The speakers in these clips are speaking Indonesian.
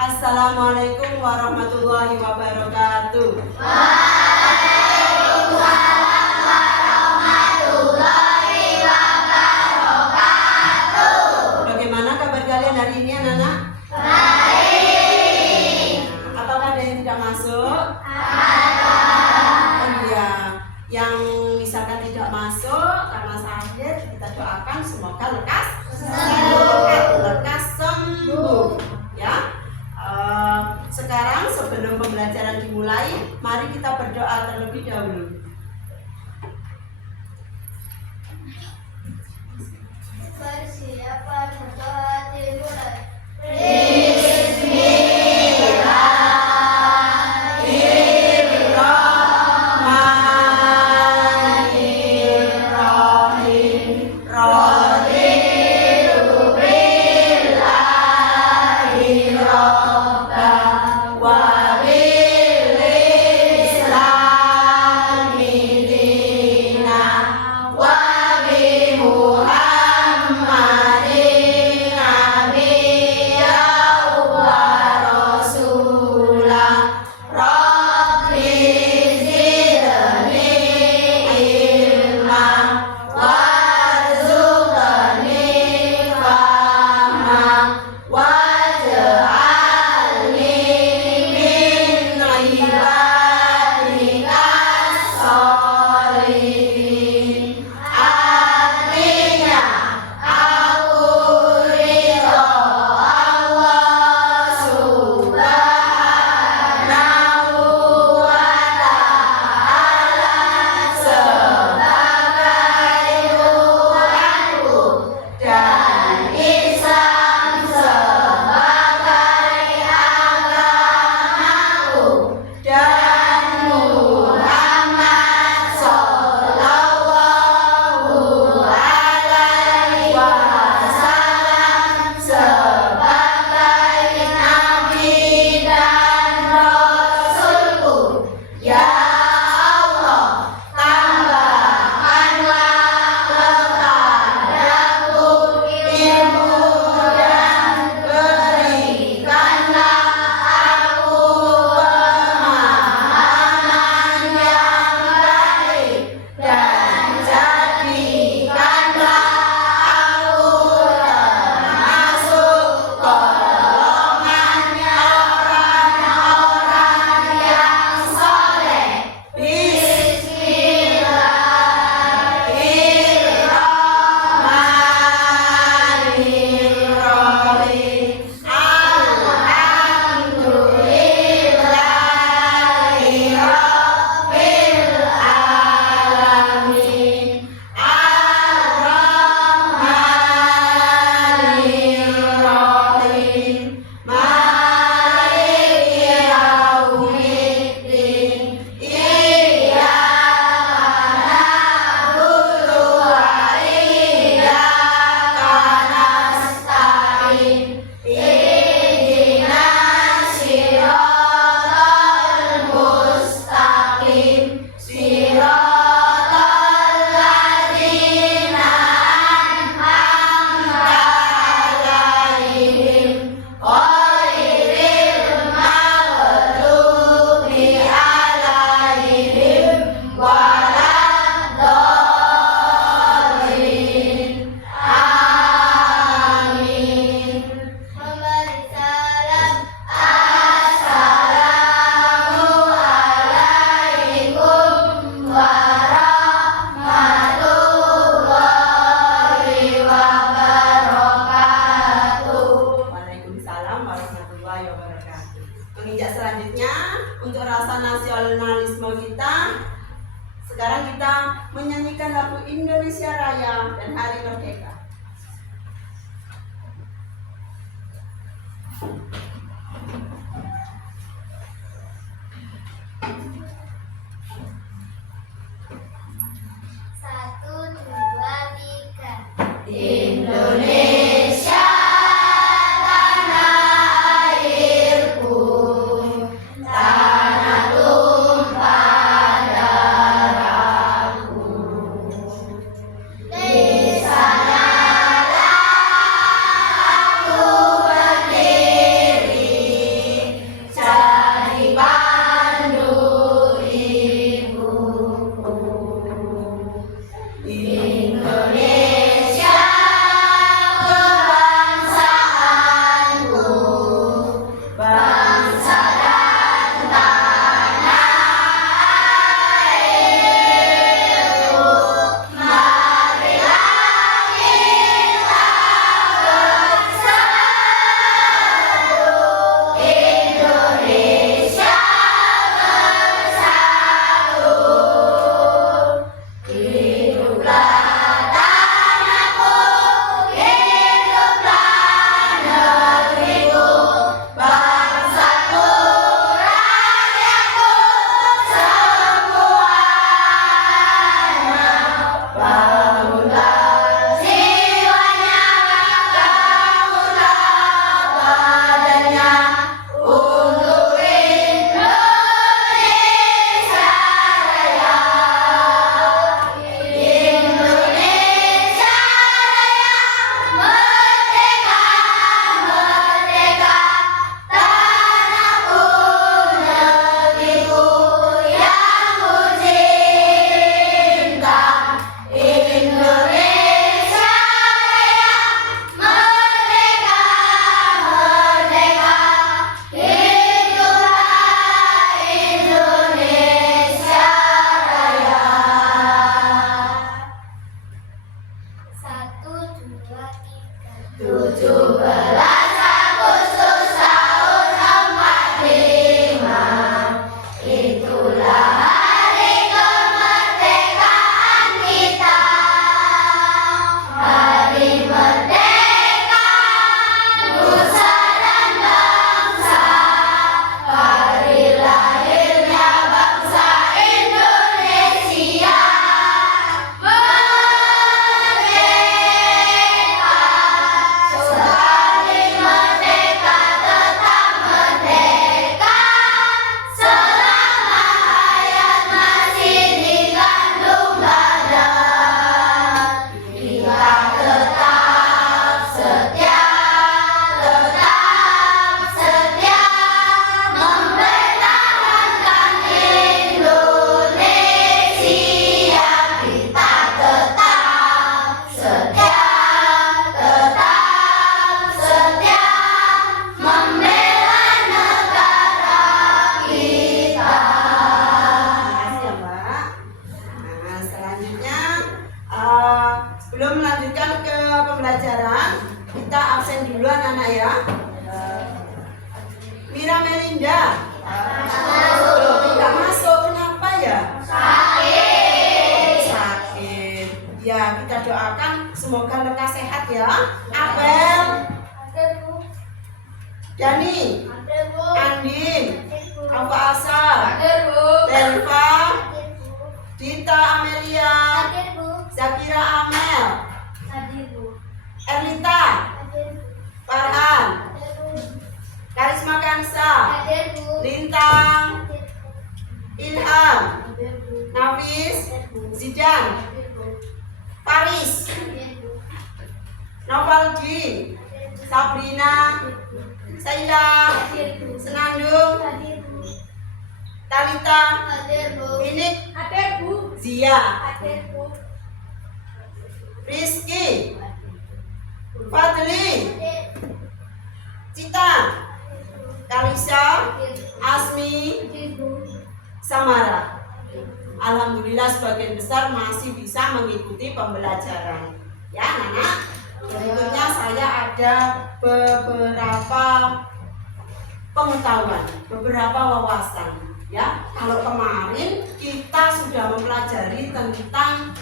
Assalamualaikum warahmatullahi wabarakatuh. Waalaikumsalam warahmatullahi wabarakatuh. Bagaimana kabar kalian hari ini, anak-anak? Baik. Apakah ada yang tidak masuk? Ada. Oh iya, yang misalkan tidak masuk karena sakit, kita doakan semoga lekas sembuh. Ya. Sekarang sebelum pembelajaran dimulai, mari kita berdoa terlebih dahulu. Persiapan berdoa dimulai. Menginjak selanjutnya untuk rasa nasionalisme kita, sekarang kita menyanyikan lagu Indonesia Raya dan Hari Merdeka. Satu, dua, tiga. Indonesia tanah airku, tanah tumpah darahku. Di sanalah aku berdiri. semoga lekas sehat ya. Abel, Hadir, Bu. Dani, Hadir, Bu. Andin, Hadir, Bu. Alfa Asa, Hadir, Bu. Delva, Hadir, Bu. Dita Amelia, Hadir, Bu. Zakira Amel, Hadir, Bu. Erlita, Hadir, Bu. Farhan, Hadir, Bu. Karisma Kansa, Hadir, Bu. Lintang, Hadir, Bu. Ilham, Hadir, Bu. Nafis, Hadir, Bu. Zidan, Hadir, Bu. Paris, Hadir, Bu. Novaldi, Hadir, Bu. Sabrina, Saila, Hadir, Bu. Senandung, Hadir, Bu. Talita, Hadir, Bu. Minik, Hadir, Bu. Zia, Hadir, Bu. Rizky, Fadli, Hadir, Cita, Kalisa, Hadir, Asmi, Hadir, Bu. Samara. Alhamdulillah sebagian besar masih bisa mengikuti pembelajaran. Ya, anak-anak. Berikutnya saya ada beberapa pengetahuan, beberapa wawasan. Ya, kalau kemarin kita sudah mempelajari tentang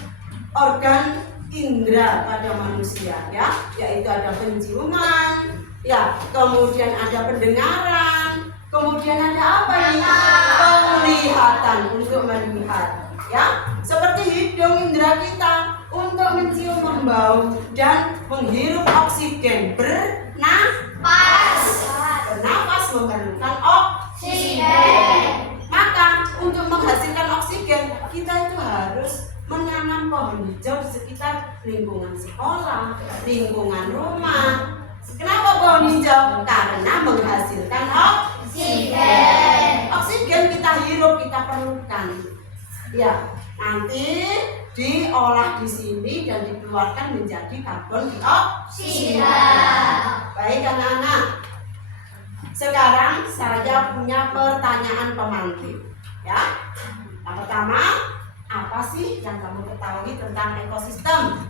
organ indera pada manusia, ya, yaitu ada penciuman, ya, kemudian ada pendengaran, kemudian ada apa ini? Penglihatan untuk melihat, ya, seperti hidung indera kita untuk mencium, membau, dan menghirup oksigen. Bernapas memerlukan oksigen. Maka untuk menghasilkan oksigen kita itu harus menanam pohon hijau di sekitar lingkungan sekolah, lingkungan rumah. Kenapa pohon hijau? Karena menghasilkan oksigen. Oksigen kita hirup, kita perlukan. Ya, nanti diolah di sini dan dikeluarkan menjadi karbon dioksida. Baik anak-anak. Sekarang saya punya pertanyaan pemantik. Ya. Yang pertama, apa sih yang kamu ketahui tentang ekosistem?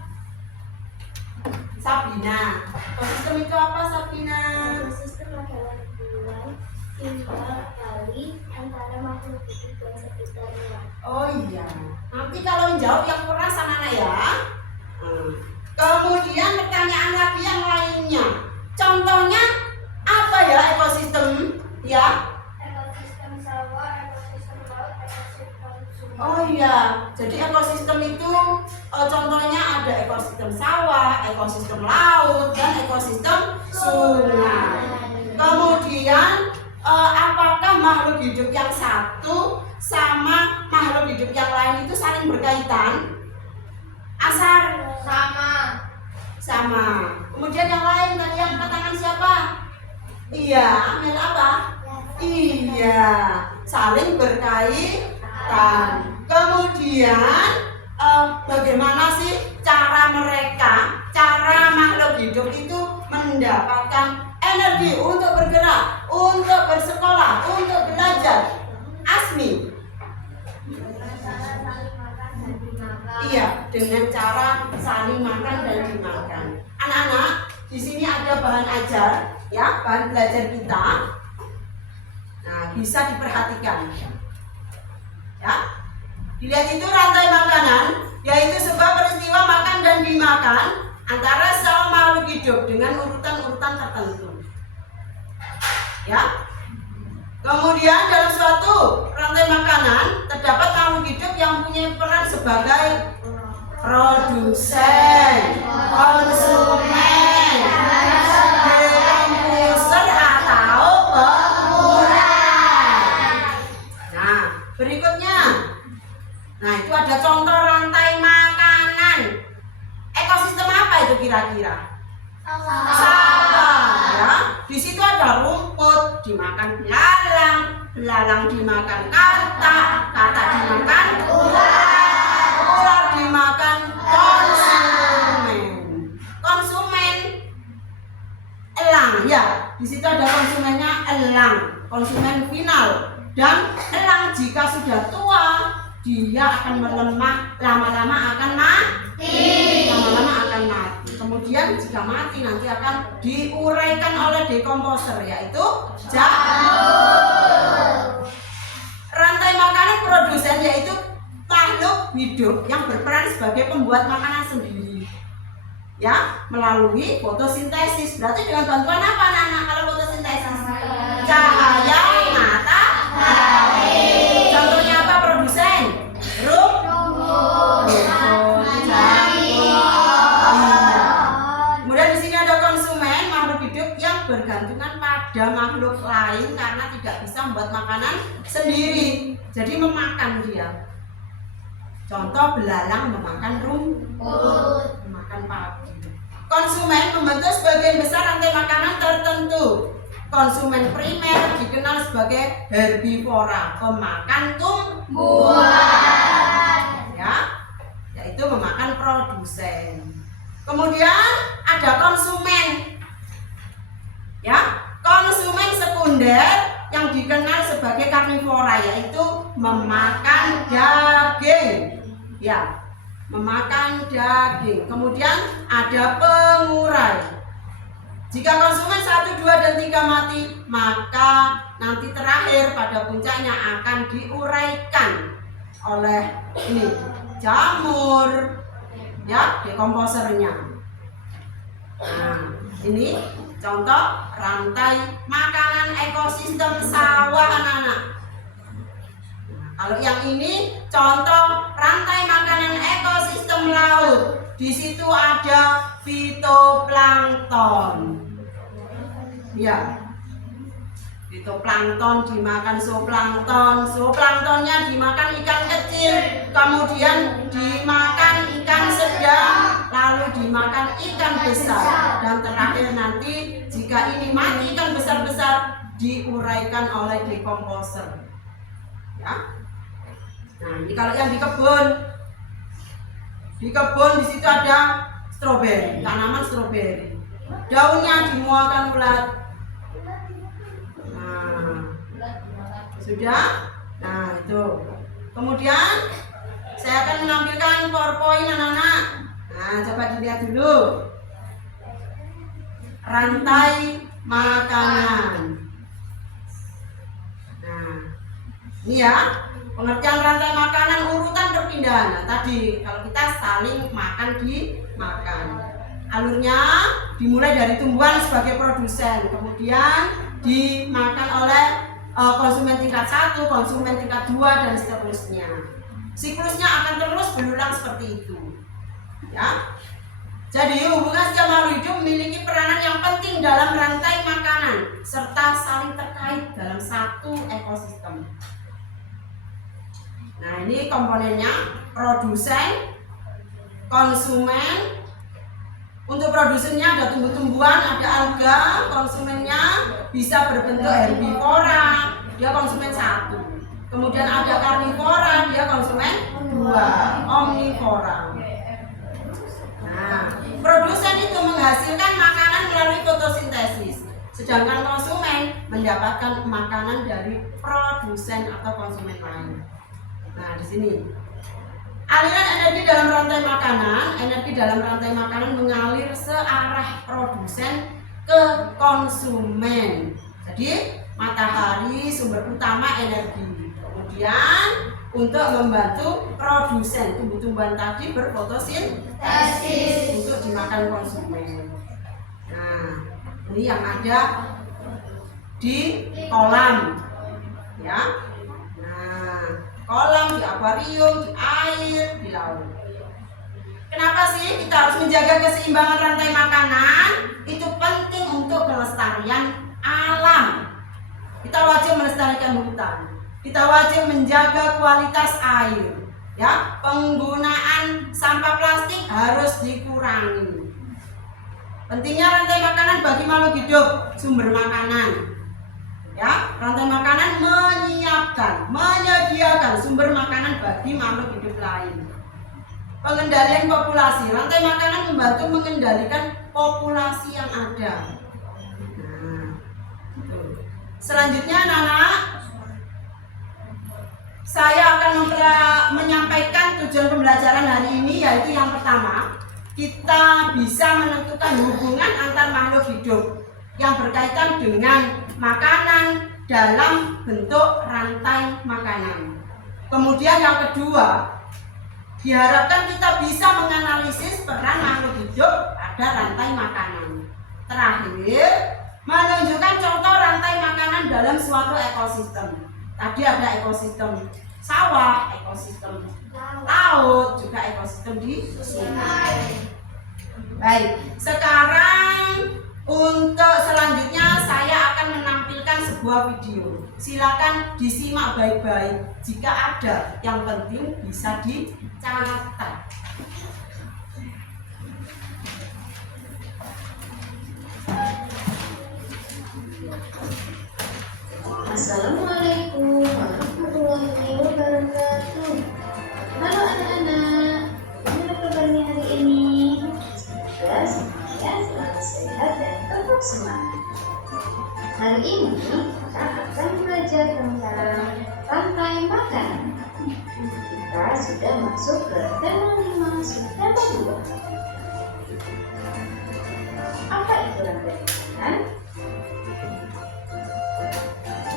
Sabina, ekosistem itu apa, Sabina? Ekosistem adalah hubungan timbal balik antara makhluk hidup dan sekitarnya. Oh iya, nanti kalau menjawab yang keras anak-anak ya. Kemudian pertanyaan lagi yang lainnya. Contohnya apa ya ekosistem? Ya. Ekosistem sawah, ekosistem laut, ekosistem sungai. Oh iya, jadi ekosistem itu contohnya ada ekosistem sawah, ekosistem laut, dan ekosistem sungai. Kemudian apakah makhluk hidup yang satu sama makhluk hidup yang lain itu saling berkaitan? Asar? Sama. Kemudian yang lain tadi yang angkat tangan siapa? Iya, Amel apa? Iya, saling berkaitan. Kemudian bagaimana sih cara makhluk hidup itu mendapatkan energi untuk bergerak, untuk bersekolah, untuk belajar? Asmi? Iya, dengan cara saling makan dan dimakan. Anak-anak, di sini ada bahan ajar, ya, bahan belajar kita. Nah, bisa diperhatikan. Ya, dilihat itu rantai makanan, yaitu sebuah peristiwa makan dan dimakan antara semua makhluk hidup dengan urutan-urutan tertentu. Ya. Kemudian dalam suatu rantai makanan terdapat makhluk hidup yang punya peran sebagai produsen, konsumen, dekomposer atau pengurang. Nah, berikutnya. Nah, itu ada contoh rantai makanan. Ekosistem apa itu kira-kira? Sawah, ya. Di situ ada rumput, dimakan belalang, belalang dimakan kata dimakan ular dimakan konsumen elang, ya. Di situ ada konsumennya elang, konsumen final, dan elang jika sudah tua dia akan melemah, lama-lama akan mati. Kemudian jika mati nanti akan diuraikan oleh dekomposer, yaitu jamur. Rantai makanan produsen yaitu makhluk hidup yang berperan sebagai pembuat makanan sendiri. ya, melalui fotosintesis. Berarti dengan bantuan apa anak-anak kalau fotosintesis? Cahaya matahari. Contohnya apa produsen? Rumput, kemudian di sini ada konsumen, makhluk hidup yang bergantungan pada makhluk lain karena tidak bisa membuat makanan sendiri. Jadi memakan dia. Contoh belalang memakan rumput, memakan padi. Konsumen membentuk sebagian besar rantai makanan tertentu. Konsumen primer dikenal sebagai herbivora, pemakan tumbuhan, ya, yaitu memakan produsen. Kemudian ada konsumen, ya, konsumen sekunder yang dikenal sebagai karnivora, yaitu memakan daging, ya, memakan daging. Kemudian ada pengurai. Jika konsumen 1, 2, dan 3 mati, maka nanti terakhir pada puncaknya akan diuraikan oleh ini jamur, ya, dekomposernya. Nah, ini contoh rantai makanan ekosistem sawah anak-anak. Nah, kalau yang ini contoh rantai makanan ekosistem laut. Di situ ada fitoplankton. Ya, fitoplankton dimakan zooplankton, zooplanktonnya dimakan ikan kecil, kemudian dimakan ikan sedang, lalu dimakan ikan besar, dan terakhir nanti jika ini mati ikan besar-besar diuraikan oleh dekomposer. Ya. Nah, ini kalau yang di kebun di situ ada stroberi, tanaman stroberi. Daunnya dimuakan ulat. Nah, sudah. Nah, itu. Kemudian saya akan menampilkan PowerPoint anak-anak. Nah, coba dilihat dulu. Rantai makanan. Nah, ini ya. Pengertian rantai makanan, urutan perpindahan. Nah, tadi kalau kita saling makan dimakan. Alurnya dimulai dari tumbuhan sebagai produsen, kemudian dimakan oleh konsumen tingkat 1, konsumen tingkat 2, dan seterusnya. Siklusnya akan terus berulang seperti itu. Ya. Jadi hubungan setiap makhluk hidup memiliki peranan yang penting dalam rantai makanan serta saling terkait dalam satu ekosistem. Nah, ini komponennya produsen, konsumen. Untuk produsennya ada tumbuh-tumbuhan, ada alga. Konsumennya bisa berbentuk herbivora, dia konsumen 1. Kemudian ada karnivora, dia konsumen 2, omnivora. Nah, produsen itu menghasilkan makanan melalui fotosintesis, sedangkan konsumen mendapatkan makanan dari produsen atau konsumen lain. Nah, di sini aliran energi dalam rantai makanan mengalir searah produsen ke konsumen. Jadi matahari sumber utama energi. Kemudian untuk membantu produsen tumbuh-tumbuhan tadi berfotosintesis untuk dimakan konsumen. Nah, ini yang ada di kolam, ya. Kolam, di akuarium, di air, di laut. Kenapa sih kita harus menjaga keseimbangan rantai makanan? Itu penting untuk kelestarian alam. Kita wajib melestarikan hutan. Kita wajib menjaga kualitas air. Ya, penggunaan sampah plastik harus dikurangi. Pentingnya rantai makanan bagi makhluk hidup, sumber makanan. Ya, rantai makanan menyediakan sumber makanan bagi makhluk hidup lain. Pengendalian populasi, rantai makanan membantu mengendalikan populasi yang ada. Nah, selanjutnya anak-anak, saya akan menyampaikan tujuan pembelajaran hari ini, yaitu yang pertama, kita bisa menentukan hubungan antar makhluk hidup yang berkaitan dengan makanan dalam bentuk rantai makanan. Kemudian yang kedua, diharapkan kita bisa menganalisis peran makhluk hidup pada rantai makanan. Terakhir, menunjukkan contoh rantai makanan dalam suatu ekosistem. Tadi ada ekosistem sawah, ekosistem laut, juga ekosistem di sungai. Baik, sekarang untuk selanjutnya saya akan menampilkan sebuah video. Silakan disimak baik-baik. Jika ada yang penting bisa dicatat. Assalamualaikum warahmatullahi wabarakatuh. Halo anak-anak, gimana kabarnya hari ini? Semoga semuanya selalu sehat dan tetap semangat. Hari ini kita akan belajar tentang rantai makanan. Kita sudah masuk ke tema 5 subtema 2. Apa itu rantai makanan?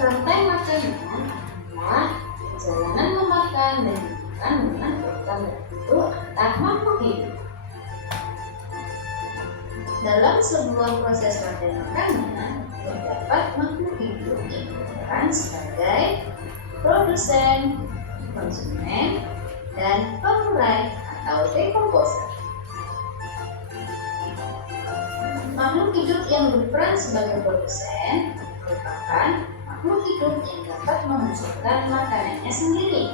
Rantai makanan adalah perjalanan memakan dan dimakan dengan urutan tertentu antar makhluk hidup. Dalam sebuah proses rantai makanan, terdapat makhluk hidup yang berperan sebagai produsen, konsumen, dan pengurai atau dekomposer. Makhluk hidup yang berperan sebagai produsen merupakan makhluk hidup yang dapat menghasilkan makanannya sendiri.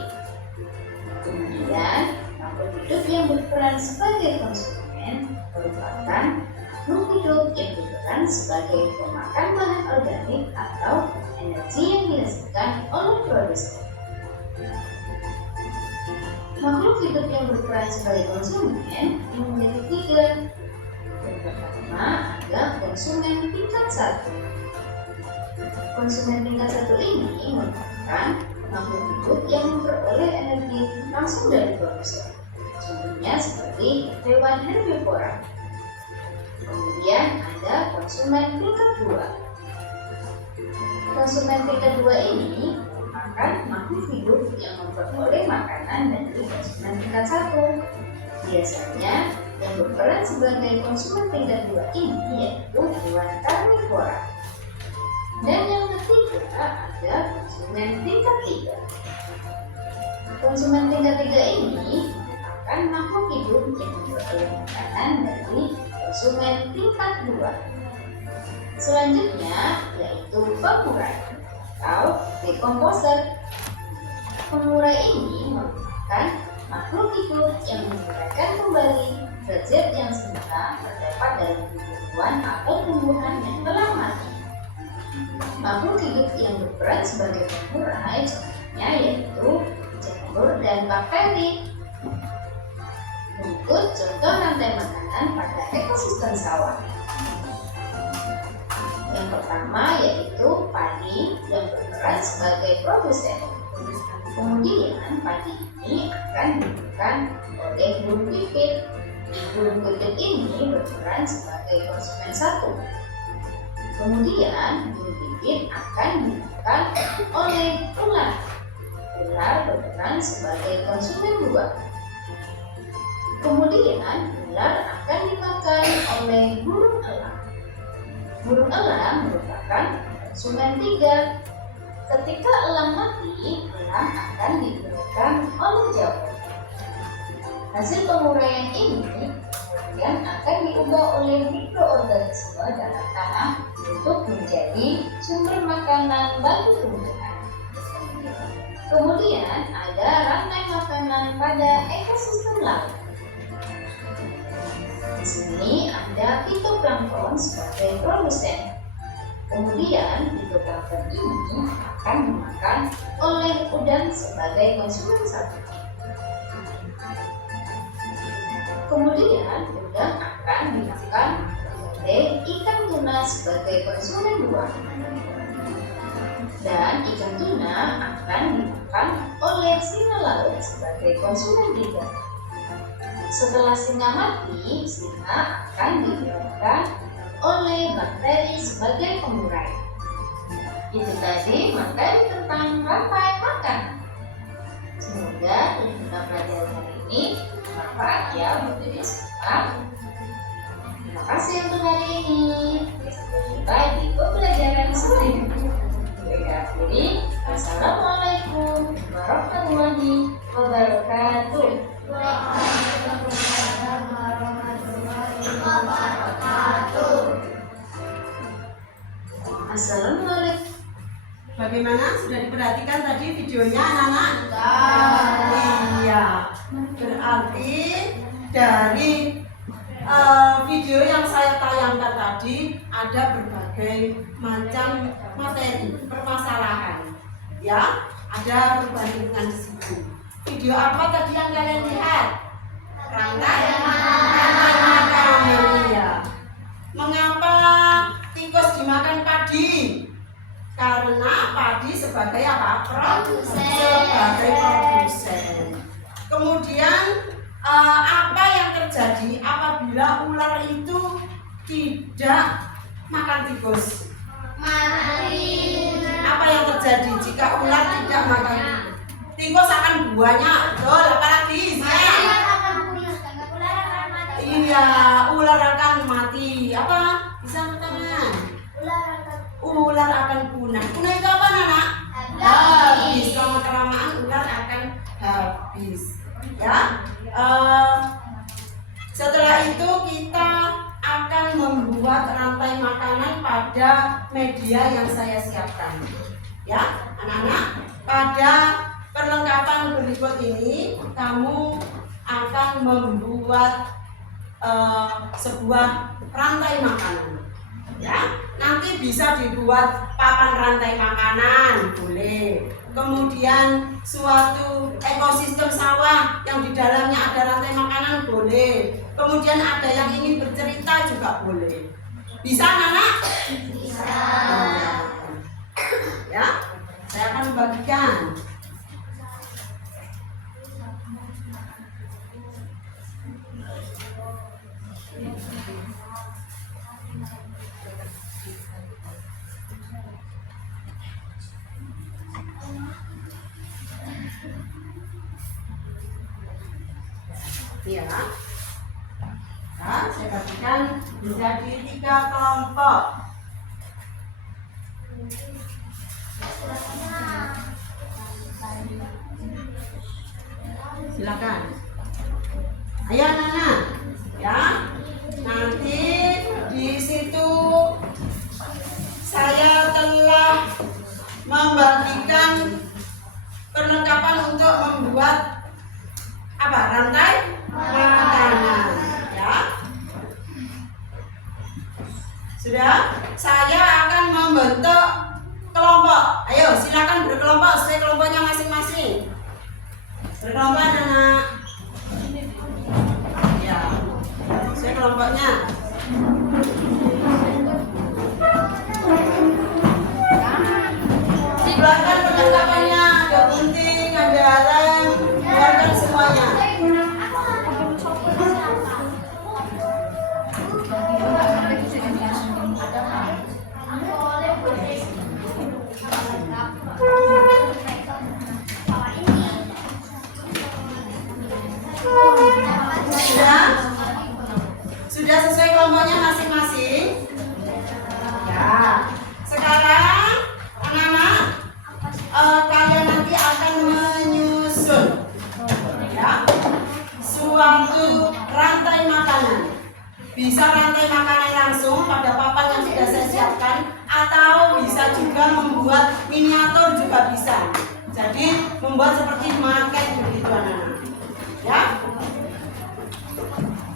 Kemudian, makhluk hidup yang berperan sebagai konsumen merupakan makhluk hidup yang berperan sebagai pemakan bahan organik atau energi yang dihasilkan oleh produsen. Makhluk hidup yang berperan sebagai konsumen menjadi 3. Yang pertama ada konsumen tingkat 1. Konsumen tingkat 1 ini merupakan makhluk hidup yang memperoleh energi langsung dari produsen. Contohnya seperti hewan herbivora. Kemudian ada konsumen tingkat 2. Konsumen tingkat 2 ini merupakan makhluk hidup yang memperoleh makanan dari konsumen tingkat 1. Biasanya yang berperan sebagai konsumen tingkat 2 ini yaitu hewan karnivora. Dan yang ketiga ada konsumen tingkat 3. Konsumen tingkat 3 ini merupakan makhluk hidup yang memperoleh makanan dari konsumen tingkat 2. Selanjutnya yaitu pengurai atau dekomposer. Pengurai ini merupakan makhluk hidup yang menguraikan kembali zat-zat yang semula terdapat dalam tumbuhan atau tumbuhan yang telah mati. Makhluk hidup yang berperan sebagai pengurai contohnya yaitu jamur dan bakteri. Berikut contoh rantai makanan pada ekosistem sawah. Yang pertama yaitu padi yang berperan sebagai produsen. Kemudian padi ini akan diberikan oleh burung pipit. Burung pipit ini berperan sebagai konsumen 1. Kemudian burung pipit akan dimakan oleh ular. Ular berperan sebagai konsumen 2. Kemudian ular akan dimakan oleh burung elang. Burung elang merupakan konsumen 3. Ketika elang mati, elang akan digunakan oleh jamur. Hasil penguraian ini kemudian akan diubah oleh mikroorganisme dalam tanah untuk menjadi sumber makanan bagi tumbuhan. Kemudian ada rantai makanan pada ekosistem laut. Di sini ada fitoplankton sebagai produsen. Kemudian fitoplankton ini akan dimakan oleh udang sebagai konsumen 1. Kemudian udang akan dimakan oleh ikan tuna sebagai konsumen 2. Dan ikan tuna akan dimakan oleh singa laut sebagai konsumen 3. Setelah singa mati, singa akan dibiarkan oleh bakteri sebagai pengurai. Itu tadi materi tentang rantai makanan. Semoga yang kita pelajari hari ini bermanfaat ya untuk diri semua. Terima kasih untuk hari ini. Sampai jumpa di pembelajaran selanjutnya. Kita akhiri. Assalamualaikum warahmatullahi wabarakatuh. Assalamualaikum. Bagaimana? Sudah diperhatikan tadi videonya anak-anak? Iya. Berarti dari video yang saya tayangkan tadi ada berbagai macam materi permasalahan. Ya, ada perubahan lingkungan di situ. Video apa tadi yang kalian lihat? Rantai makanan. Ya. Mengapa tikus dimakan padi? Karena padi sebagai apa? Sebagai produsen. Kemudian apa yang terjadi apabila ular itu tidak makan tikus? Apa yang terjadi jika ular tidak makan tikus? Akan banyak, betul. Apalagi iya, ular akan mati. Apa? Bisa katakan? Ular akan punah. Punah itu apa, Nana? Habis. Lama-kelamaan ular akan habis. Ya. Setelah itu kita akan membuat rantai makanan pada media yang saya siapkan. Ya, anak-anak, pada perlengkapan berikut ini kamu akan membuat sebuah rantai makanan. Ya, nanti bisa dibuat papan rantai makanan, boleh. Kemudian suatu ekosistem sawah yang di dalamnya ada rantai makanan, boleh. Kemudian ada yang ingin bercerita juga boleh. Bisa, anak-anak? Bisa. Ya, saya akan membagikan. Ya, nah, saya bagikan menjadi 3 kelompok. Silakan. Ayo anak-anak, ya. Nanti di situ saya telah membagikan perlengkapan untuk membuat apa? Rantai makanan, ya. Sudah? Saya akan membentuk kelompok. Ayo, silakan berkelompok sesuai kelompoknya masing-masing. Berkelompok, anak. Ya, sesuai kelompoknya. Silakan perlengkapannya. Ada gunting, ada lem, keluarkan semuanya. Sudah sesuai kelompoknya masing-masing. Ya. Sekarang anak-anak, kalian nanti akan menyusun, ya, suatu rantai makanan. Bisa rantai makanan langsung pada papan yang sudah saya siapkan, atau bisa juga membuat miniatur juga bisa. Jadi membuat seperti maket begitu, anak-anak. Ya.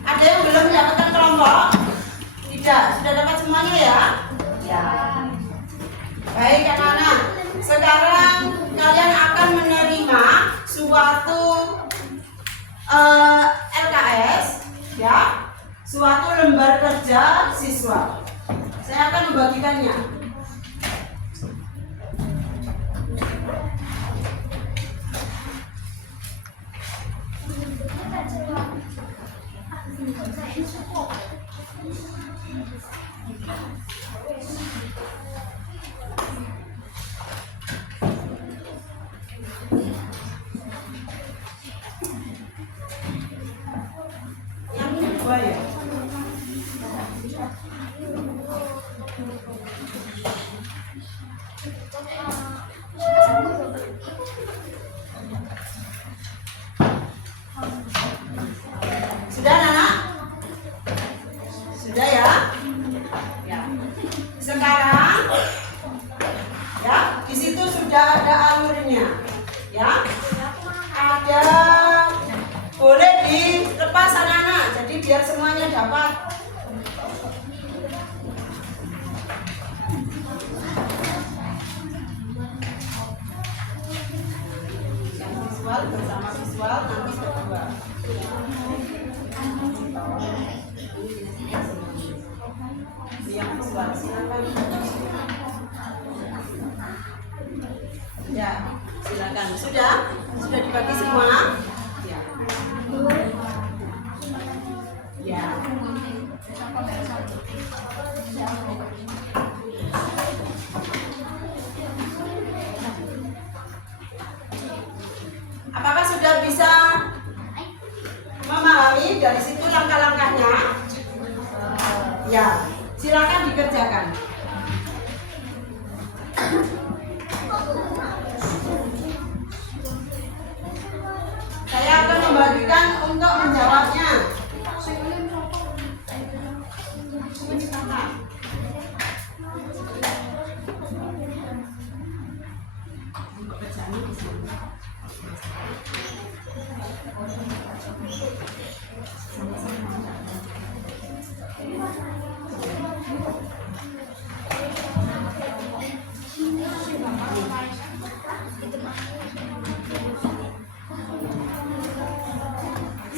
Ada yang belum mendapatkan kelompok? Tidak, sudah dapat semuanya ya? Ya. Baik anak-anak, sekarang kalian akan menerima suatu LKS, ya, suatu lembar kerja siswa. Saya akan membagikannya. Yang ini 2 ya? Sudah anak? Sudah ya? Ya. Sekarang ya, di situ sudah ada alurnya. Ya. Ada, boleh dilepas anak-anak. Jadi biar semuanya dapat. Yang visual bersama visual nanti berdua. Yang visual silakan. Ya, silakan. Sudah dibagi semua. Ya. Ya. Apakah sudah bisa memahami dari situ langkah-langkahnya? Ya, silakan dikerjakan. Saya akan membagikan untuk menjawabnya.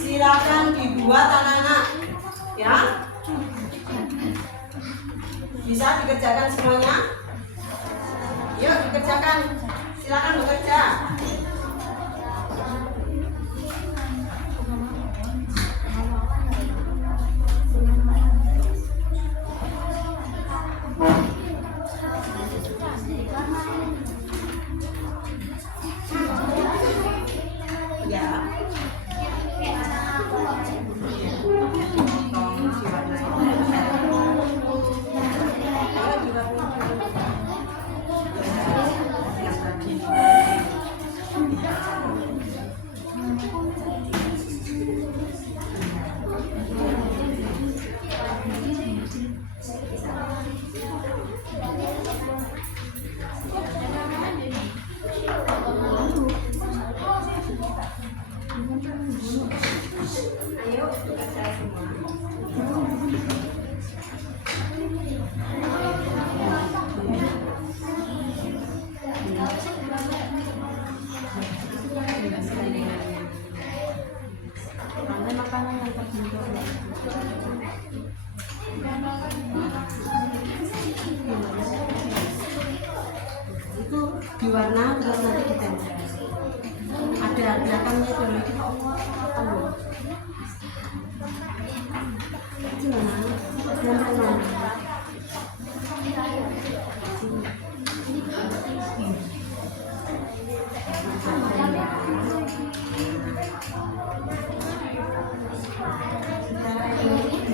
Silakan dibuat anak-anak, ya. Bisa dikerjakan semuanya? Yuk dikerjakan. Silakan bekerja. Ya. Ayo bekerja semua. Makanan yang terbentuk itu diwarna terus nanti ditempel. Ada belakangnya dulu itu gimana? Nempel mana?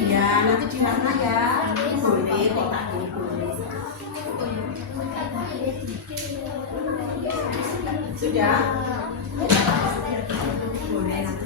Ya, nanti diwarna ya. Boleh, kotak ini boleh. Sudah? Boleh nanti.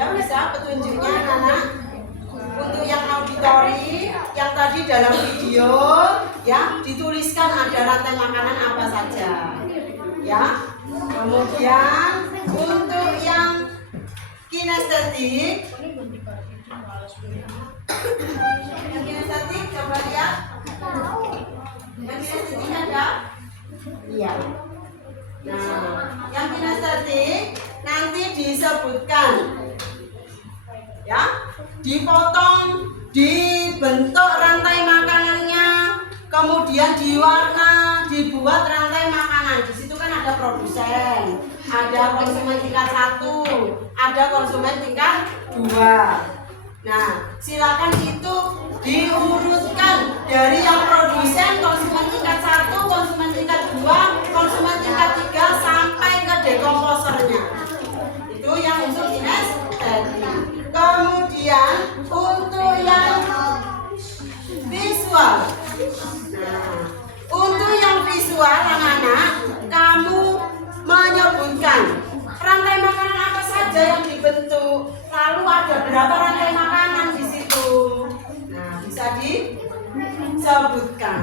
Ya bisa petunjuknya anak-anak. Untuk yang auditori, yang tadi dalam video ya dituliskan ada rantai makanan apa saja. Ya. Kemudian untuk yang kinestetik, coba lihat. Yang kinestetik ada? Iya. Nah, yang kinestetik nanti disebutkan, ya, dipotong, dibentuk rantai makanannya, kemudian diwarna, dibuat rantai makanan. Di situ kan ada produsen, ada konsumen tingkat 1, ada konsumen tingkat 2. Nah, silakan itu diurutkan dari yang produsen, konsumen tingkat 1, konsumen tingkat 2, konsumen tingkat 3 sampai ke dekomposernya. Itu yang untuk kinestetik. Kemudian untuk yang visual. Nah, untuk yang visual anak-anak, kamu menyebutkan rantai makanan apa saja yang dibentuk, lalu ada berapa rantai makanan di situ. Nah, bisa disebutkan,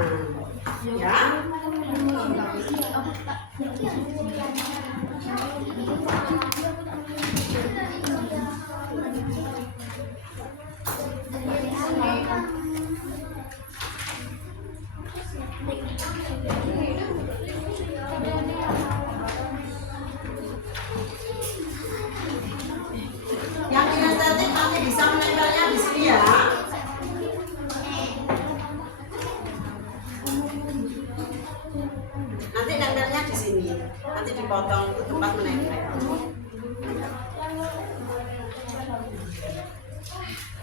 ya. Yang kinestetik nanti bisa menempelnya di sini ya. Nanti nempelnya di sini. Nanti dipotong ke tempat menempel.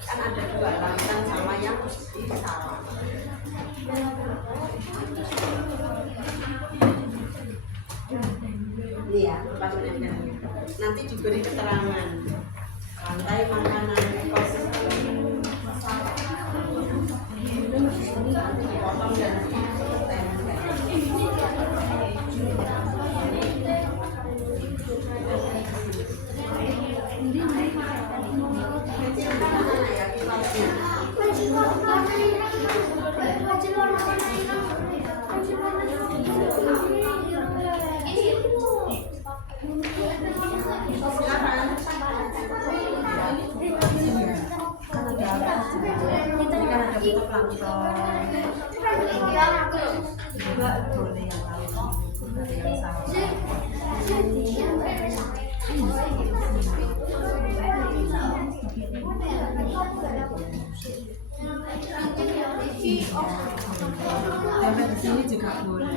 Kan ada 2, lapisan sama yang di sawah. Ini ya tempat menempelnya. Nanti diberi keterangan rantai makanan ekosistem. Nanti dipotong dan sampai di sini juga boleh.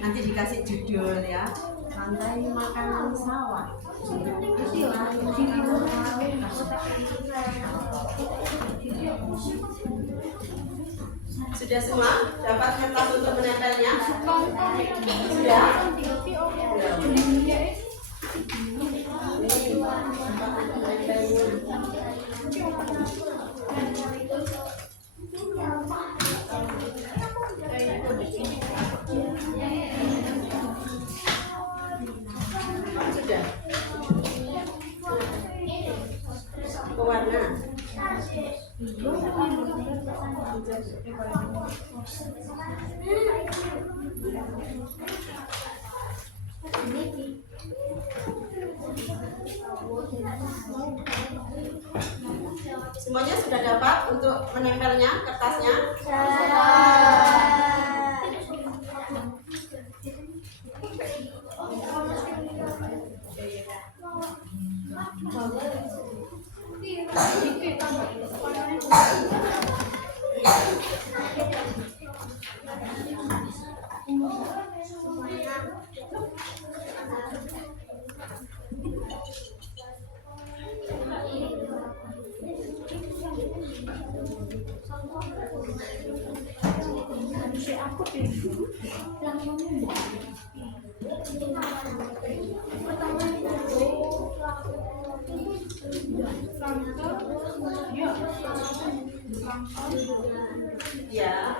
Nanti dikasih judul ya, rantai makanan sawah. Sudah semua dapat kertas untuk menempelnya? Sudah? Sudah. Pewarna. Semuanya sudah dapat untuk menempelnya kertasnya? Ya.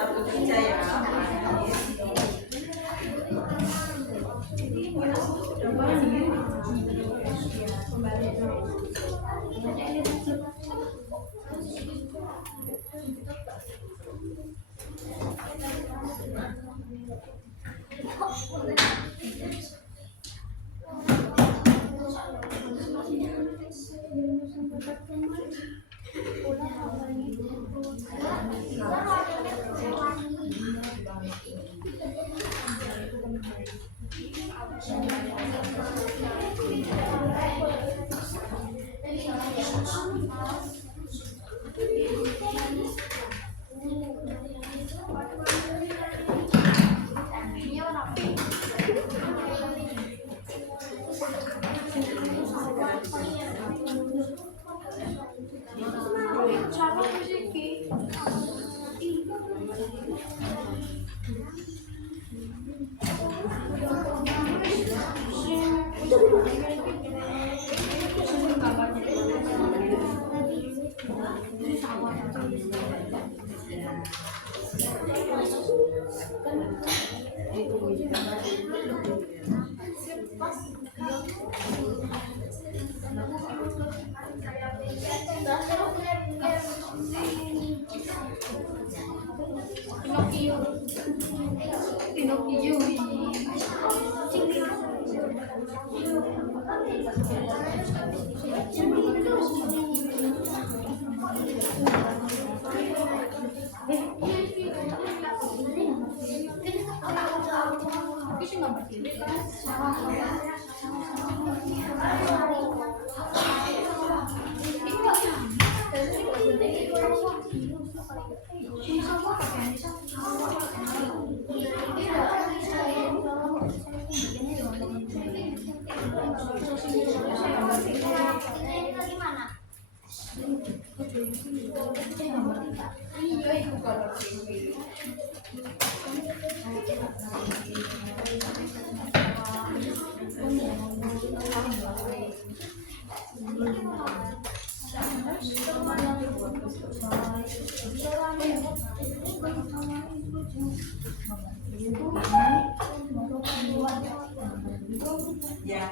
Tetap bekerja ya. Ya.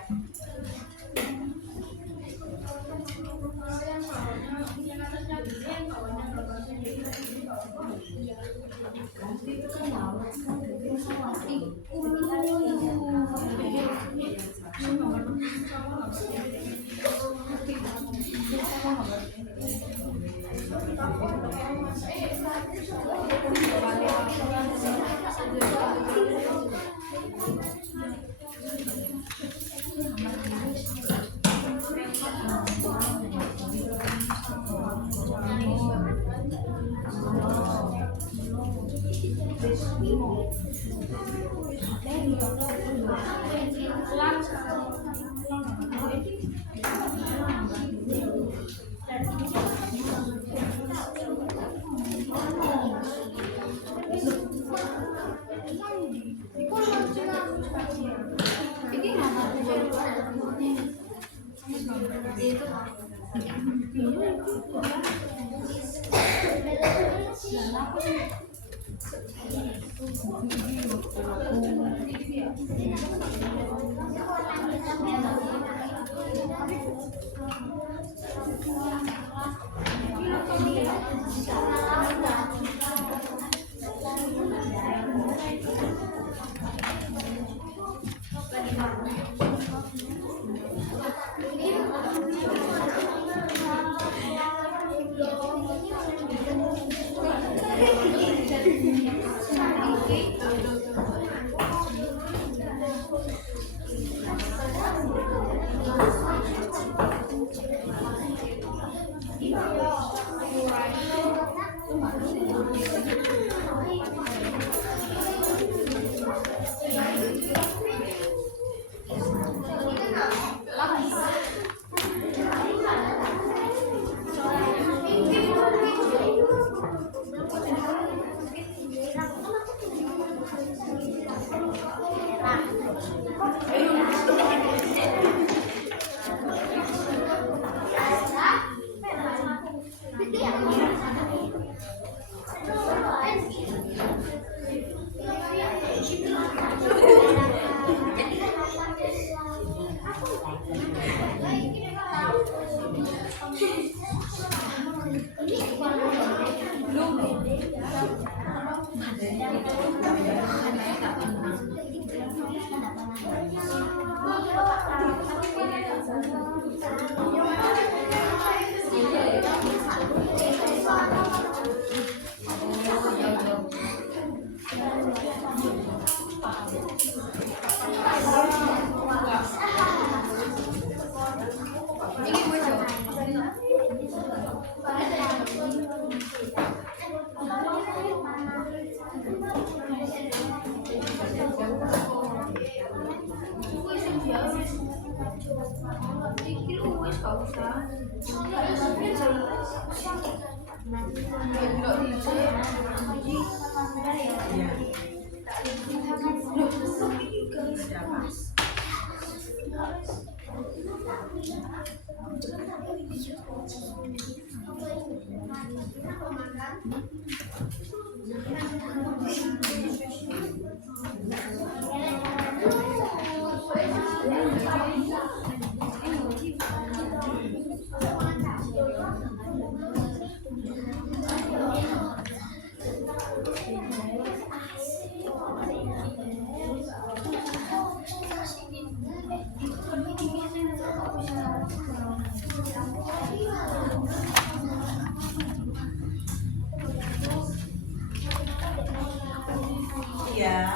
Ya.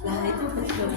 Lah itu betul.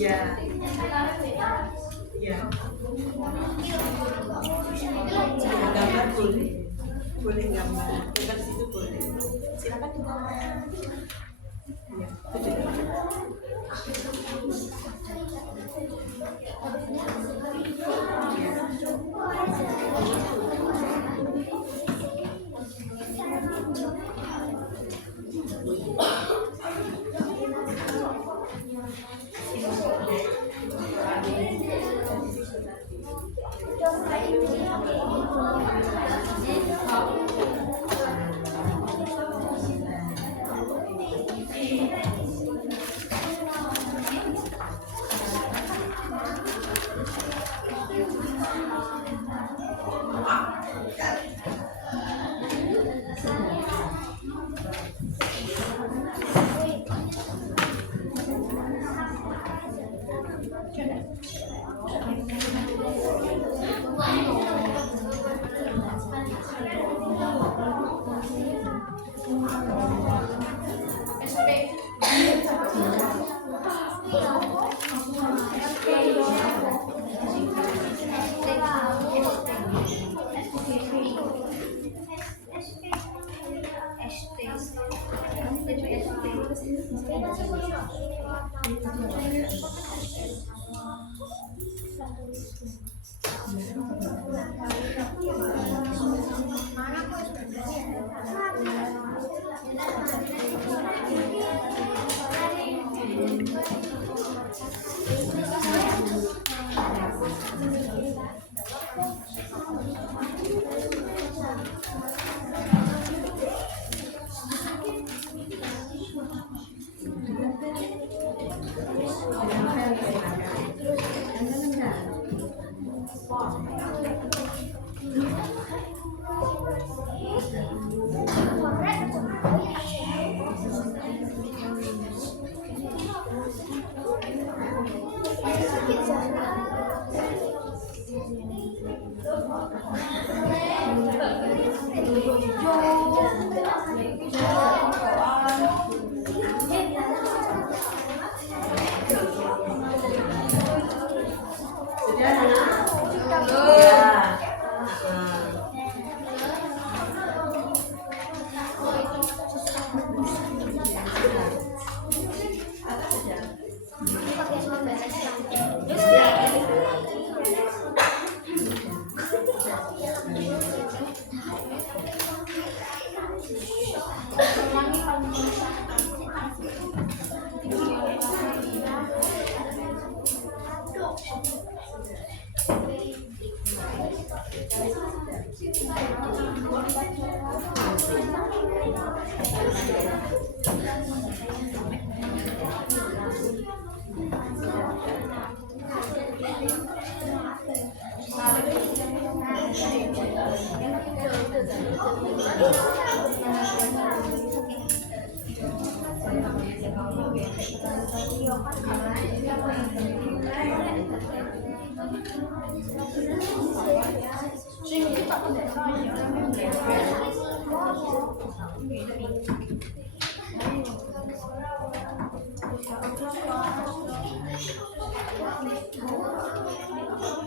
Ya. Ya. Gambar boleh. Boleh gambar. Gambar di situ boleh. Silakan digambar. Ya.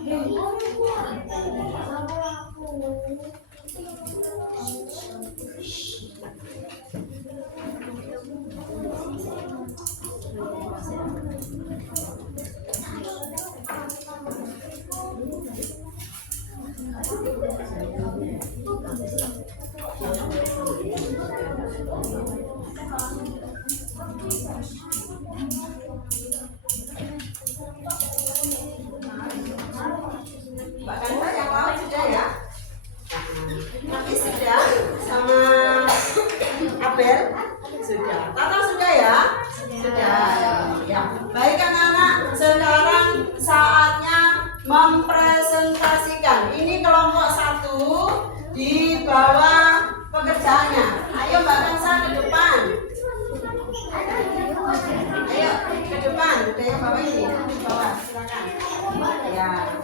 Thank you. Ya, Tata sudah ya? Sudah. Ya, baik anak-anak. Sekarang saatnya mempresentasikan. Ini kelompok 1 di bawah pekerjaannya. Ayo Mbak Kansa ke depan. Ayo ke depan. Udah yang bawah ini. Di bawah, silakan. Ya.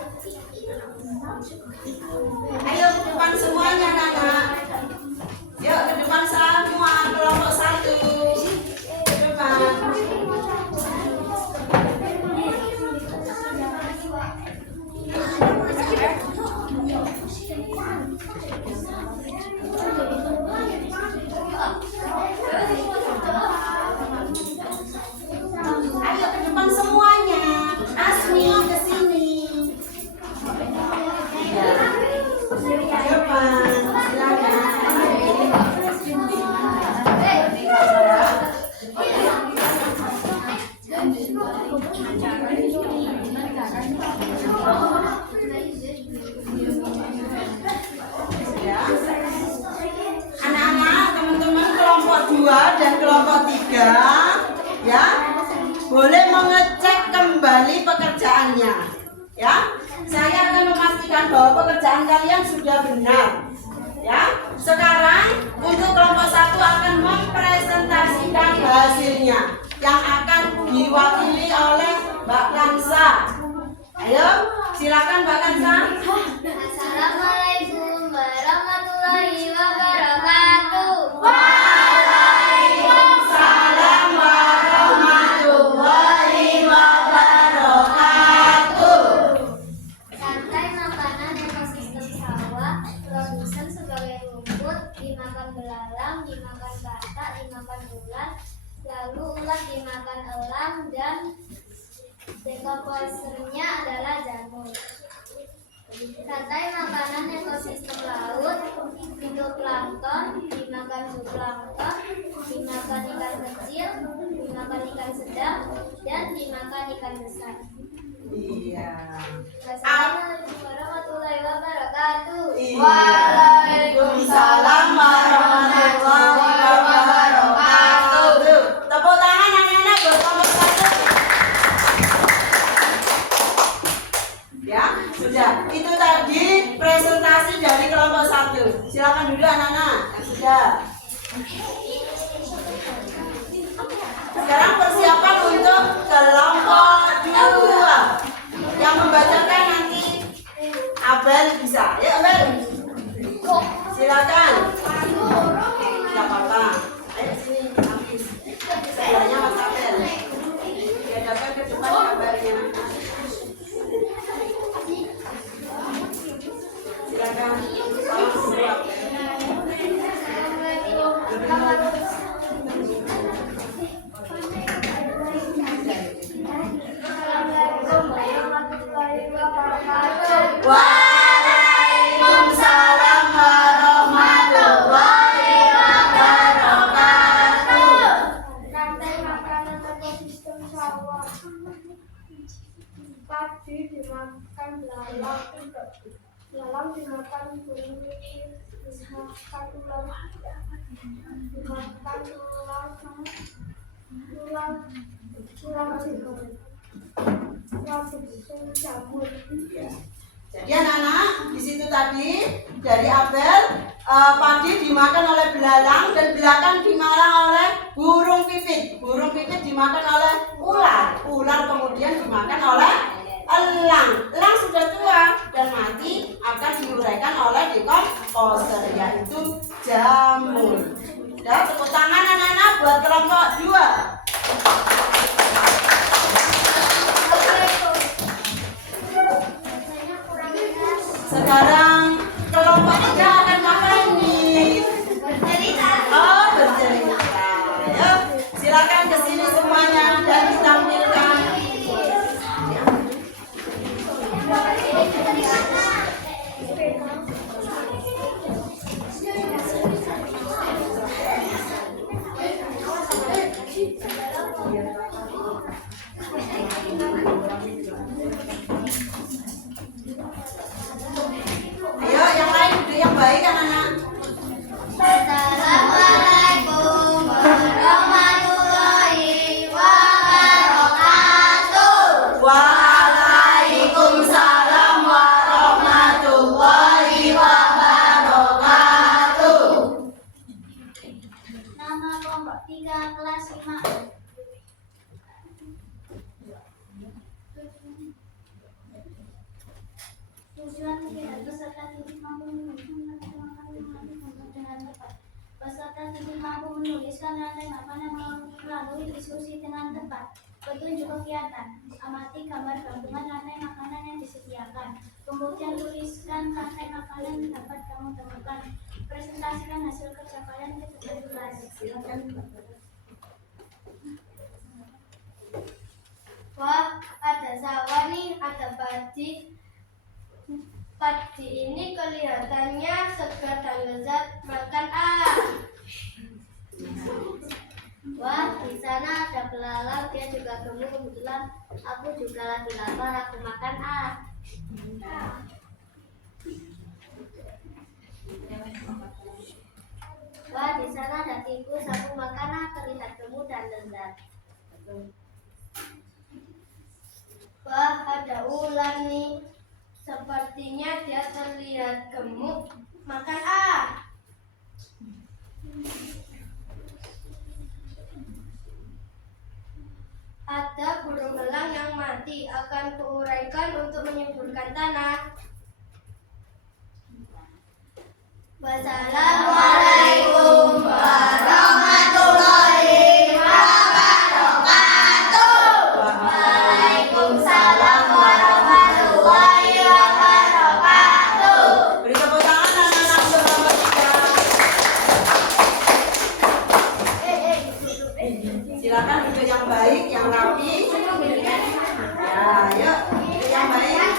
Ayo ke depan semuanya anak-anak. Yuk ke depan semua kelompok 1. Ke depan. Ayo ke depan semuanya. Asmi ke sini. Ya. Ke depan. Anak-anak, teman-teman kelompok 2 dan kelompok 3 ya, boleh mengecek kembali pekerjaannya ya. Saya akan memastikan bahwa pekerjaan kalian sudah benar ya. Sekarang untuk kelompok 1 akan mempresentasikan hasilnya yang akan diwakili oleh Mbak Kansa. Ayo, silakan Mbak Kansa. Assalamualaikum warahmatullahi wabarakatuh. Waalaikumsalam warahmatullahi wabarakatuh. Rantai makanan ekosistem sawah, produsen sebagai rumput, dimakan belalang, dimakan batak, dimakan ulat, lalu ulat dimakan elang, dan dekomposernya adalah jamur. Rantai makanan ekosistem laut, fitoplankton, dimakan zooplankton, dimakan ikan kecil, dimakan ikan sedang, dan dimakan ikan besar. Iya. Wassalamualaikum warahmatullahi wabarakatuh. Waalaikumsalam warahmatullahi wabarakatuh. Tepuk tangan anak-anak buat kelompok 1. Ya, sudah. Itu tadi presentasi dari kelompok 1. Silakan duduk anak-anak. Sudah. Sekarang persiapan untuk kelompok 2. Yang membacakan nanti Abel bisa. Ya Abel. Silakan. Tidak apa-apa. Ayo sini habis. Sebelahnya Mas Abel. Dihadapkan ke depan gambarnya. Silakan. Salam dulu Abel. Waalaikumsalam warahmatullahi wabarakatuh. Rantai makanan ekosistem sawah. Padi dimakan belalang, belalang dimakan burung pipit, dimakan ular, dimakan jamur. Jadi anak-anak di situ tadi dari Abel, padi dimakan oleh belalang dan belalang dimakan oleh burung pipit. Burung pipit dimakan oleh ular. Ular kemudian dimakan oleh elang. Elang sudah tua dan mati akan diuraikan oleh dekomposer, yaitu jamur. Ya, tepuk tangan anak-anak buat kelompok 2. Sekarang kelompok 3 akan makan nih. Oh, bercerita. Ya, silakan ke sini semuanya. Tujuan melihat peserta didik mampu dengan tepat. Peserta didik mampu menuliskan rantai makanan melalui diskusi dengan tepat. Petunjuk kegiatan: amati gambar gabungan rantai makanan yang disediakan. Kemudian tuliskan rantai makanan yang dapat kamu temukan. Presentasikan hasil kerja kalian ke depan kelas. Wah, ada sawah nih, ada padi. Padi ini kelihatannya segar dan lezat, makan Wah, di sana ada belalang, dia juga gemuk. Kebetulan aku juga lagi lapar, aku makan Wah, di sana ada tikus, aku makan terlihat gemuk dan lezat. Wah, ada ular nih. Sepertinya dia terlihat gemuk. Makan Ada burung elang yang mati. Akan kuuraikan untuk menyuburkan tanah. Wassalamualaikum warahmatullahi wabarakatuh. Waalaikumsalam warahmatullahi wabarakatuh. Beri tepuk tangan anak-anak untuk kelompok 3. Silakan duduk yang baik, yang rapi. Ya, yuk, duduk yang baik.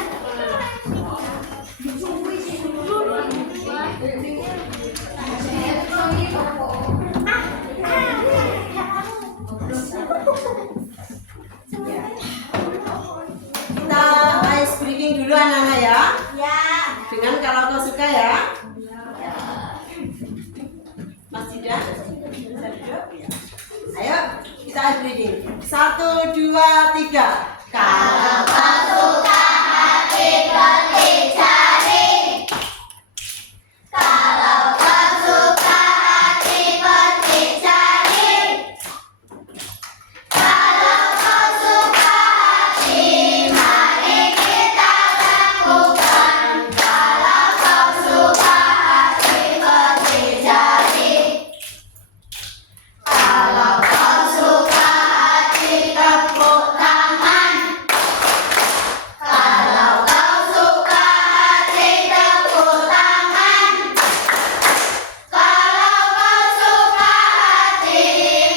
Kita ice breaking dulu anak-anak ya. Dengan kalau kau suka ya. Mas Jidan, bisa duduk? Ayo, kita ice breaking. 1, 2, 3. Kalau kau suka hati petik jari. Kalau kau suka hati petik jari. Kalau kau suka hati, mari kita lakukan. Kalau kau suka hati petik jari. Kalau kau suka hati, tepuk tangan. Kalau kau suka hati, tepuk tangan. Kalau kau suka hati,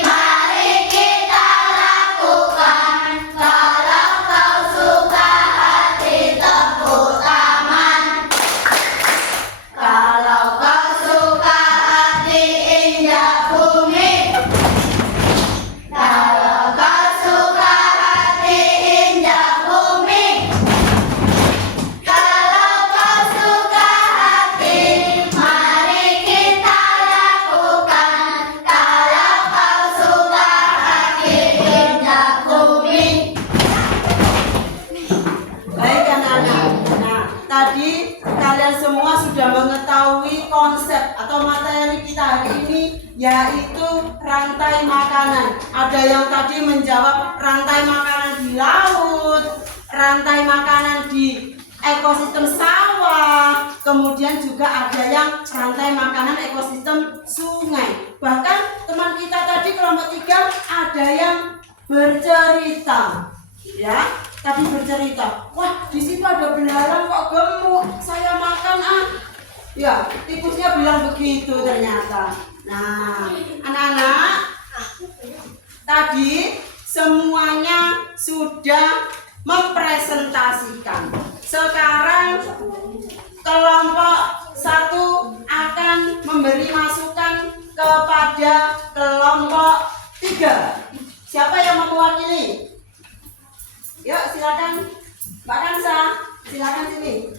mari kita lakukan. Kalau kau suka hati, tepuk tangan. Kalau kau suka hati, injak bumi. Kalau kau suka hati, injak bumi. Kalau kau suka hati, mari kita lakukan. Kalau kau suka hati, injak bumi. Baik anak-anak. Nah, tadi kalian semua sudah mengetahui konsep atau materi kita hari ini, yaitu rantai makanan. Ada yang tadi menjawab rantai makanan di laut, rantai makanan di ekosistem sawah, kemudian juga ada yang rantai makanan ekosistem sungai. Bahkan teman kita tadi kelompok 3 ada yang bercerita, ya. Tadi bercerita, wah di situ ada belalang kok gemuk, saya makan Ya, tikusnya bilang begitu ternyata. Nah, anak-anak, tadi semuanya sudah mempresentasikan. Sekarang kelompok 1 akan memberi masukan kepada kelompok 3. Siapa yang mewakili? Yuk, silakan Mbak Kansa, silakan sini.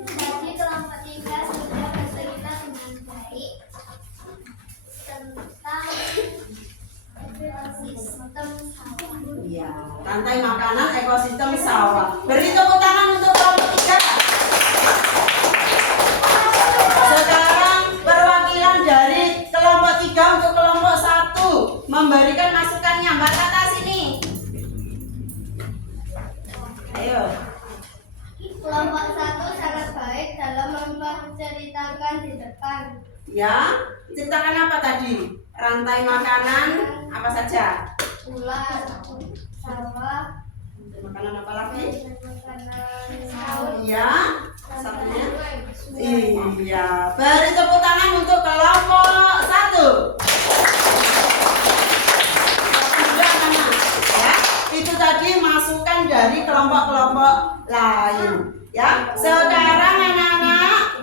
Jadi kelompok 3 sudah bercerita dengan baik tentang sistem sawah. Iya, rantai rantai makanan ekosistem sawah. Beri tepuk tangan untuk kelompok 3. Sekarang perwakilan dari kelompok 3 untuk kelompok 1 memberikan masukannya. Mbak Tata sini. Ayo. Kelompok 1 sangat baik dalam menceritakan di depan. Ya, ceritakan apa tadi? Rantai makanan apa saja? Ular, sawah, Makanan apa lagi? makanan saus, Iya, satunya. Iya, beri tepuk tangan untuk kelompok 1. Sudah mana? Ya, itu tadi masukan dari kelompok-kelompok lain. Ya, sekarang anak-anak,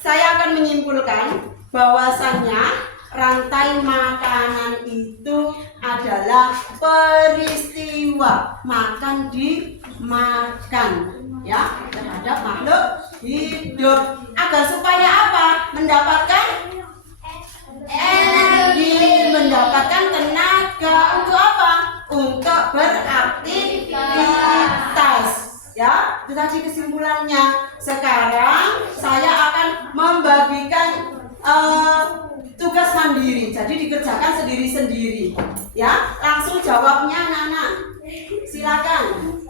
saya akan menyimpulkan bahwasannya rantai makanan itu adalah peristiwa makan dimakan ya terhadap makhluk hidup agar supaya apa? Mendapatkan energi, mendapatkan tenaga untuk apa? Untuk beraktivitas. Ya, itu tadi kesimpulannya. Sekarang saya akan membagikan tugas mandiri, jadi dikerjakan sendiri-sendiri. Ya, langsung jawabnya anak-anak. Silakan.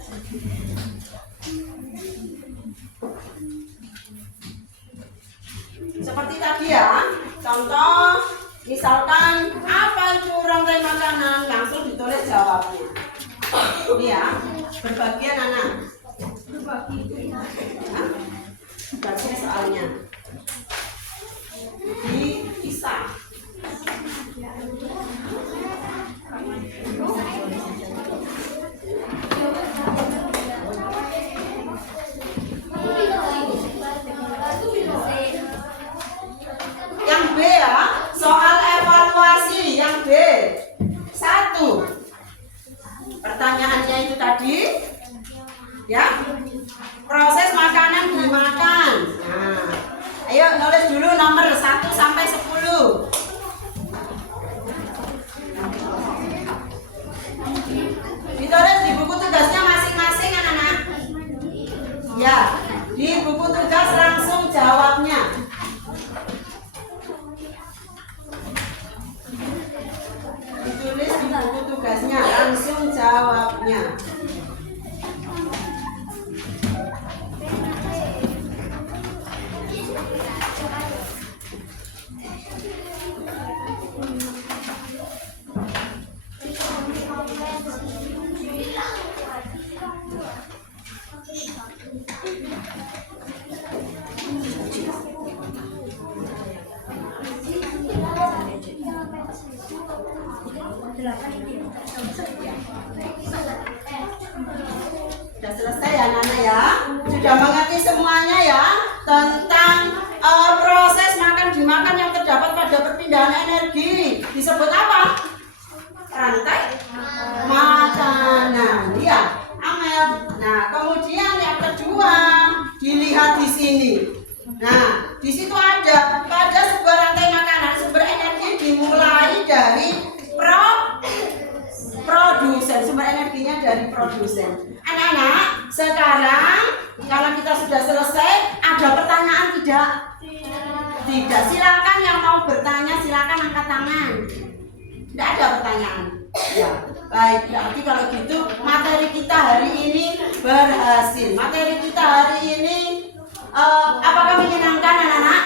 Seperti tadi ya, contoh misalkan apa itu rantai makanan, langsung ditulis jawabnya. Ini ya, berbagian anak. Baca soalnya dipisah. Yang B ya, soal evaluasi yang B. 1. Pertanyaannya itu tadi ya, proses makanan dimakan. Nah, ayo nulis dulu nomor 1 sampai 10. Ditulis di buku tugasnya masing-masing anak-anak. Ya, di buku tugas langsung jawabnya. Ditulis di buku tugasnya langsung jawabnya. Sudah selesai ya anak-anak ya? Sudah mengerti semuanya ya tentang proses makan dimakan yang terdapat pada perpindahan energi. Disebut apa? Rantai makanan. Ya, Amel. Nah, kemudian yang kedua dilihat di sini. Nah, di situ ada pada sebuah rantai makanan sumber energi dimulai dari produsen, sumber energinya dari produsen. Anak-anak, sekarang kalau kita sudah selesai, ada pertanyaan tidak? Tidak. Silakan yang mau bertanya, silakan angkat tangan. Tidak ada pertanyaan. Ya, baik. Berarti kalau gitu materi kita hari ini berhasil. Materi kita hari ini apakah menyenangkan anak-anak?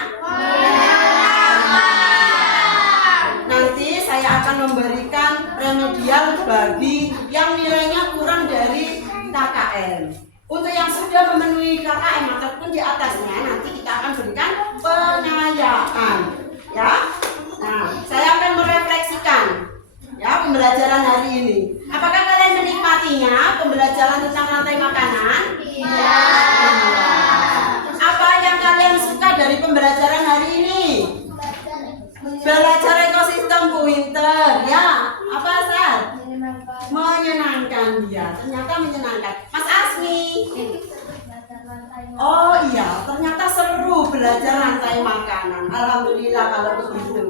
Nanti saya akan memberikan remedial bagi yang nilainya kurang dari KKM. Untuk yang sudah memenuhi KKM ataupun di atasnya, nanti kita akan berikan pengayaan. Ya, nah saya akan merefleksikan ya pembelajaran hari ini. Apakah kalian menikmatinya pembelajaran tentang rantai makanan? Iya. Apa yang kalian suka dari pembelajaran hari ini? Belajar ekosistem Winter, ya. Apa Sar? Menyenangkan dia. Ternyata menyenangkan. Mas Asmi. Oh iya, ternyata seru belajar rantai makanan. Alhamdulillah kalau begitu.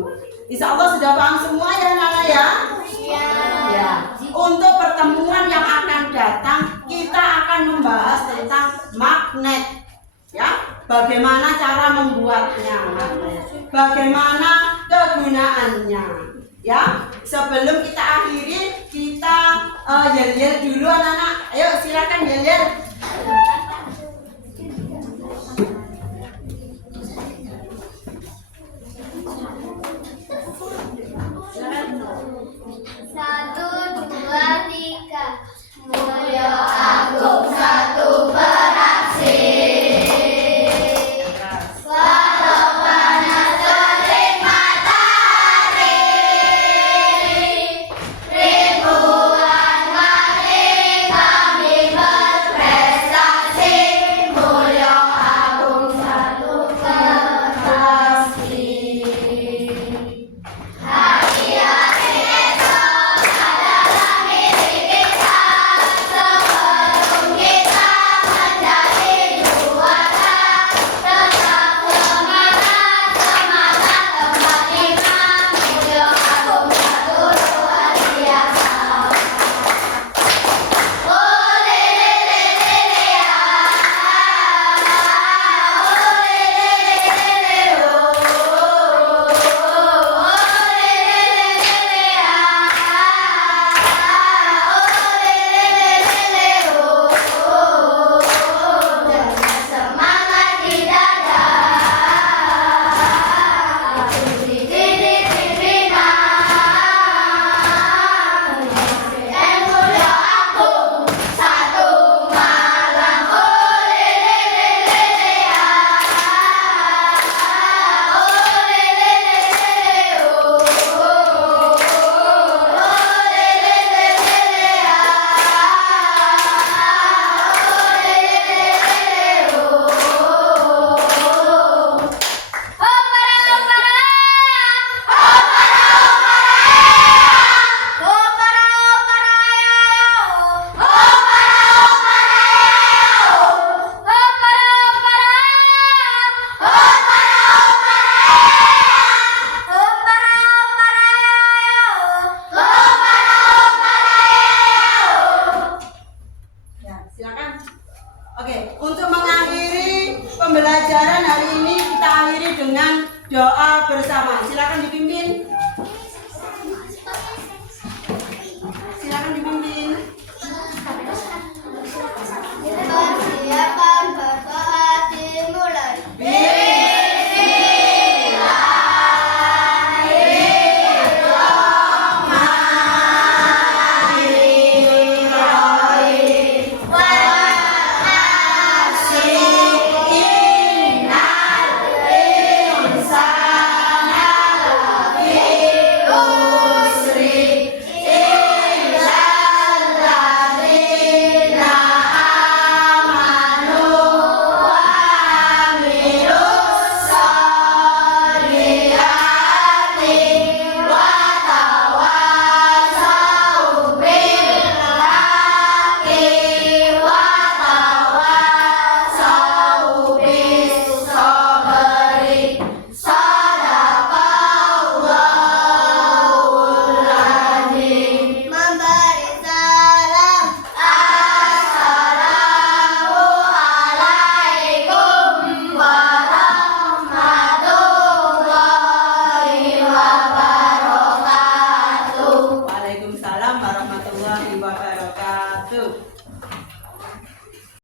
Insya Allah sudah paham semua ya Nana ya? Iya. Ya. makanannya. Ya, sebelum kita akhiri, kita yel-yel dulu anak-anak. Ayo silakan yel-yel. Satu, dua, tiga. Mulyo agung satu beraksi. Walau panas terik matahari, ribuan kali kami berprestasi. Mulyo agung satu beraksi. Hari-hari esok adalah milik kita, sebelum kita menjadi juara. Tetap semangat, semangat tempat iman. Mulyo agung satu luar biasa. Oh lele lele lele oh lele lele oh semangat di dada, di mulyo agung satu malam. Oh lele lele oh lele lele Ya, silakan. Oke, untuk mengakhiri pembelajaran hari ini kita akhiri dengan doa bersama. Silakan